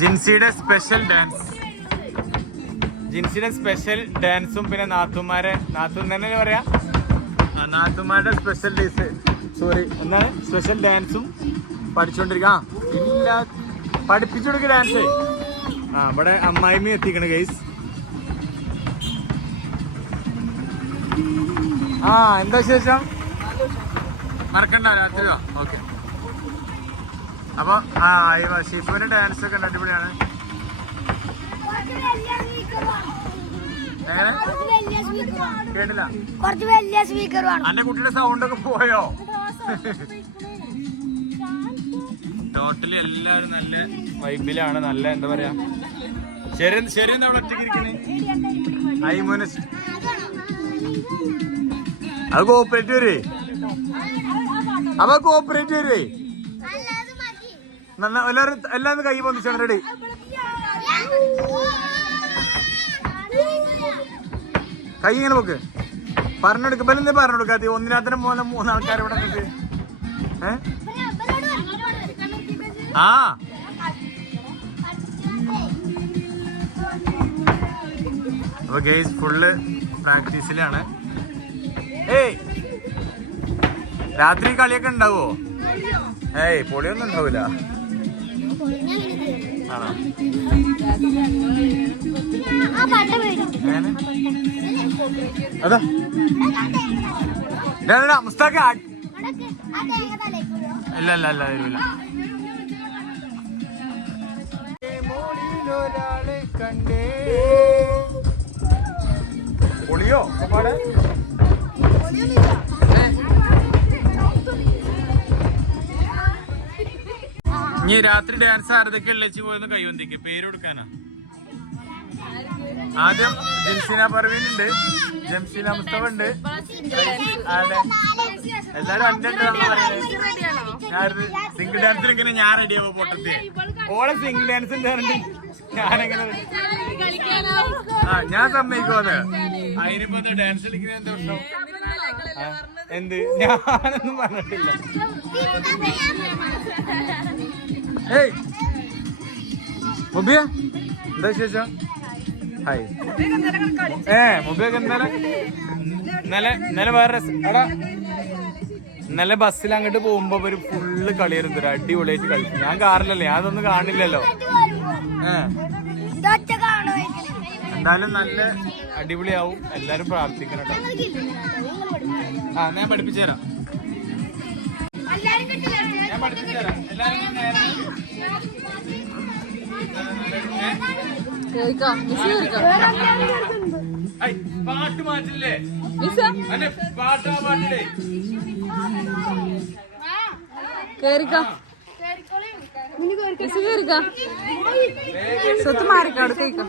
ജിൻസിയുടെ special dance ജിൻസിയുടെ special ഡാൻസും പിന്നെ നാത്തുമാരെ നാത്തു തന്നെ പറയാ? നാത്തുമാരുടെ സ്പെഷ്യൽ ഡേസ് സോറി എന്താണ്? സ്പെഷ്യൽ ഡാൻസും പഠിച്ചുകൊണ്ടിരിക്കുക ആ ഇല്ല പഠിപ്പിച്ചു കൊടുക്കുക ഡാൻസ് ആ ഇവിടെ അമ്മായിമ്മ എത്തിക്കണ ഗൈസ് ആ എന്താ ശേഷം മറക്കണ്ട രാത്രിയോ? ഓക്കെ. അപ്പൊ ആ ഷിഫുവിന്റെ ഡാൻസ് ഒക്കെ അടിപൊളിയാണ്. എങ്ങനെ? കേട്ടില്ല. കുറച്ച് വലിയ സ്പീക്കർ അന്റെ കുട്ടിയുടെ സൗണ്ട് ഒക്കെ പോയോ? ടോട്ടലി എല്ലാവരും നല്ല വൈബിലാണ് നല്ല എന്താ പറയാ? ശരി ശരി എന്താ അവിടെ ഒറ്റയ്ക്ക് ഇരിക്കണേ? മോനസ് അത് കോപ്പറേറ്റ് വരുവേ അപ്പൊ കോപ്പറേറ്റ് വരുവേ നന്ന എല്ലാവരും എല്ലാവരും കൈ പൊന്നിച്ചാണ് റെഡി കൈ ഇങ്ങനെ പോക്ക്. പറഞ്ഞെടുക്കുമ്പോ എന്തേ പറഞ്ഞെടുക്കാത്ത? ഒന്നിനാത്തരം പോലെ മൂന്ന് ഇവിടെ ഏ? ആ. അപ്പൊ ഗെയ്സ് ഫുള്ള് പ്രാക്ടീസിലാണ് ഏയ്. രാത്രി കളിയൊക്കെ ഉണ്ടാവോ? ഏയ് പൊളിയൊന്നും ഉണ്ടാവൂല. ആണോ? അതാ? ഇല്ല ഇല്ല ഇല്ല പാടെ. ഇനി രാത്രി ഡാൻസ് ആരതൊക്കെ ഇളച്ചു പോയെന്ന് കൈവന്തിക്ക് പേര് കൊടുക്കാനാ? ആദ്യം ജംസീന പർവീൻ ഉണ്ട് ജംസീന മുസ്തഫ ഉണ്ട്. എല്ലാരും സിംഗിൾ ഡാൻസിൽ ഇങ്ങനെ ഞാൻ റെഡിയാവോ പൊട്ടത്തി ഓളെ സിംഗിൾ ഡാൻസ് ഉണ്ടായിരുന്നു ഞാനെങ്ങനെ ആ ഞാൻ സമ്മതിക്കോന്ന് അതിനിപ്പോ ഡാൻസ് കളിക്കുന്ന എന്താ പ്രശ്നം? എന്ത്? ഞാനൊന്നും പറഞ്ഞിട്ടില്ല. ഏയ്. മുബിയ എന്താ വിശേഷം? ഹായ്. ഏ മുബിയൊക്കെ ഇന്നലെ ഇന്നലെ ഇന്നലെ വേറെ എടാ ബസ്സിൽ അങ്ങോട്ട് പോകുമ്പോ ഒരു ഫുള്ള് കളിയായിരുന്നു. ഒരു അടിപൊളിയായിട്ട് കളിക്കും ഞാൻ കാറിലല്ലേ ഞാൻ അതൊന്നും കാണില്ലല്ലോ. എന്തായാലും നല്ല അടിപൊളിയാവും. എല്ലാരും പ്രാർത്ഥിക്കണം കേട്ടോ. ആ ഞാൻ പഠിപ്പിച്ചു തരാം. ഞാൻ പഠിപ്പിച്ചു തരാം. എല്ലാരും പാട്ട് മാറ്റില്ലേ? അല്ലെ പാട്ടാ പാട്ടില്ലേ കേറിക്കോ. കേറിക്കോ. സ്വത്ത് മാറിക്കോ അവിടെ കേക്കോ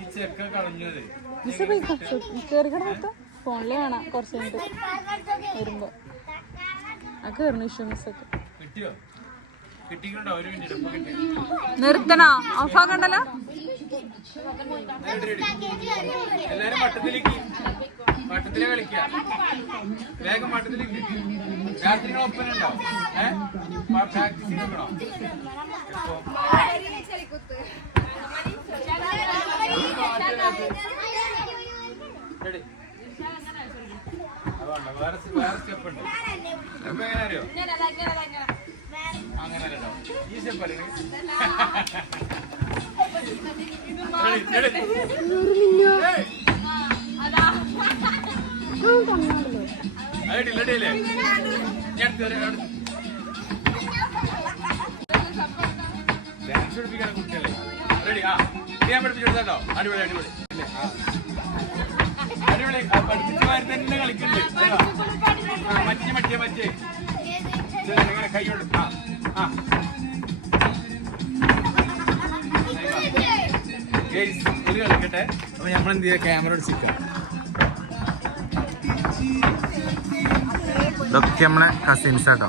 ഈ ചെക്ക കളഞ്ഞത്. മിസ് പോയിക്കോ കേറിക്കോ മൊത്തം ഫോണിൽ കാണാം കുറച്ച് കഴിഞ്ഞിട്ട് വരുമ്പോ. ആ കേറണ ഇഷ്യൂ മിസ്സൊക്കെ. കിട്ടിയോ? നിർത്തണോ? ഓഫാക്കണ്ടല്ലോ. എല്ലാരും വട്ടത്തിലേക്ക്. വട്ടത്തിലെ കളിക്കുക വേഗം വട്ടത്തിലേക്ക്. രാത്രി ഒപ്പന ഉണ്ടോ? ഏഹ് പ്രാക്ടീസ് ഡാൻസ് പഠിപ്പിക്കാൻ കുട്ടികളെ റെഡി ആ ഞാൻ പഠിപ്പിച്ചു കൊടുത്തോ അടിപൊളി. അടിപൊളി. അടിപൊളി പഠിപ്പിച്ചമാര് തന്നെ കളിക്കുന്നുണ്ട്. മറ്റേ മറ്റേ മറ്റേ. ഇത് ഇങ്ങനെ ആ ആ. ഇത് കളിക്കട്ടെ. അപ്പൊ നമ്മൾ എന്ത് ചെയ്യാ ക്യാമറ അടിച്ചിരിക്കാം ഇതൊക്കെ നമ്മളെ കസിൻസ് കേട്ടോ